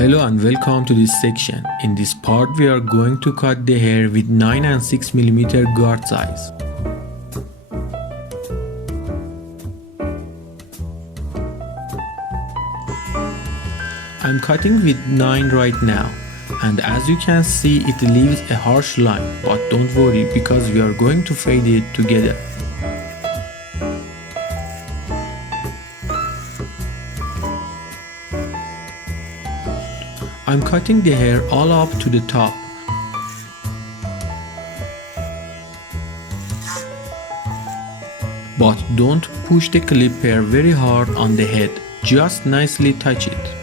Hello and welcome to this section. In this part we are going to cut the hair with 9 and 6 millimeter guard size. I'm cutting with 9 right now, and as you can see it leaves a harsh line, but don't worry because we are going to fade it together. I'm cutting the hair all up to the top. But don't push the clipper very hard on the head, just nicely touch it.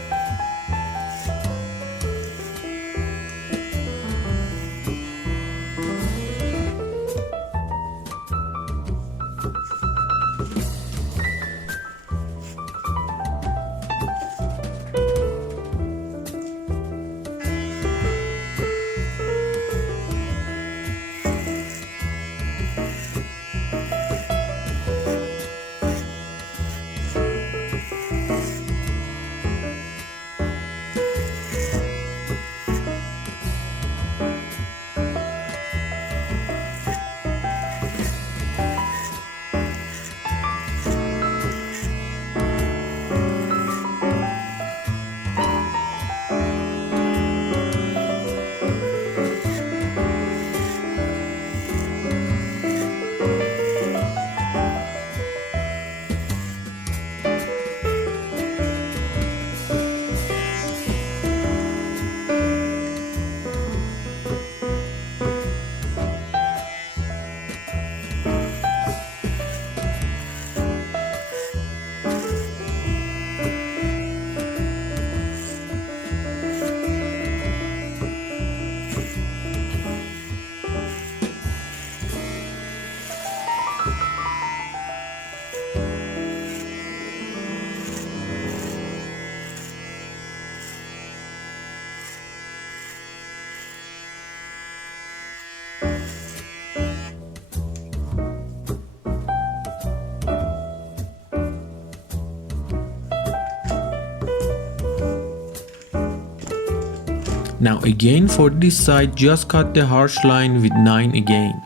Now again for this side, just cut the harsh line with 9 again.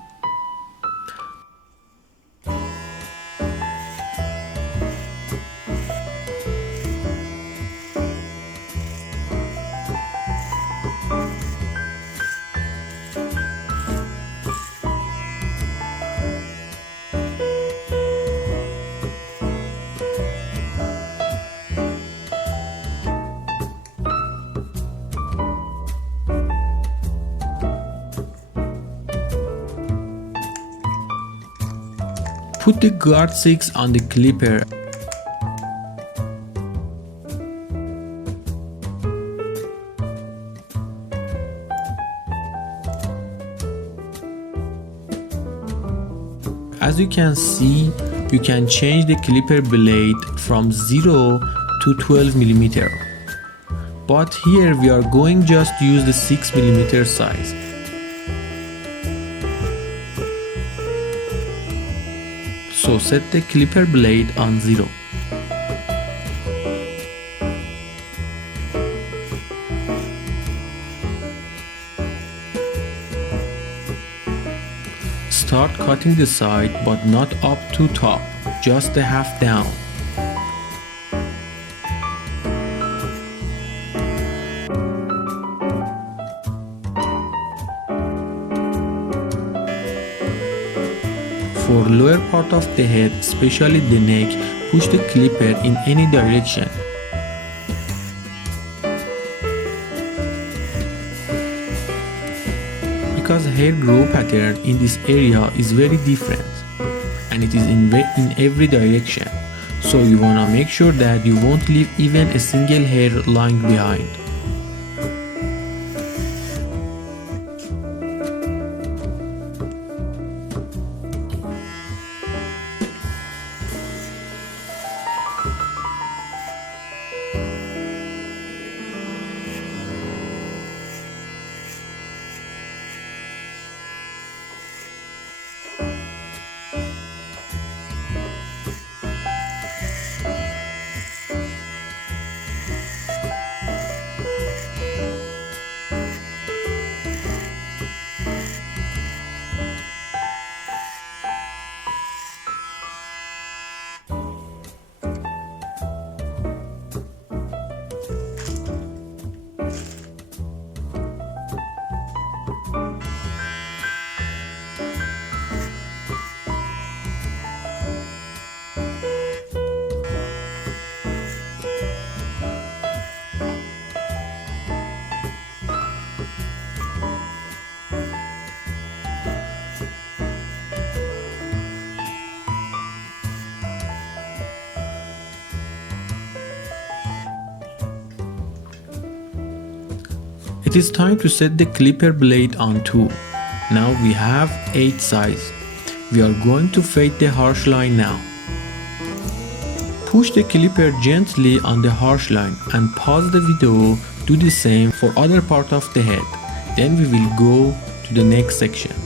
Put the guard 6 on the clipper. As you can see, you can change the clipper blade from 0 to 12 millimeter. But here we are going just use the 6 millimeter size. So set the clipper blade on 0. Start cutting the side but not up to top, just a half down. For lower part of the head, especially the neck, push the clipper in any direction. Because hair growth pattern in this area is very different and it is in every direction, so you wanna make sure that you won't leave even a single hair lying behind. It is time to set the clipper blade on 2. Now we have 8 sides. We are going to fade the harsh line now. Push the clipper gently on the harsh line and pause the video. Do the same for other part of the head. Then we will go to the next section.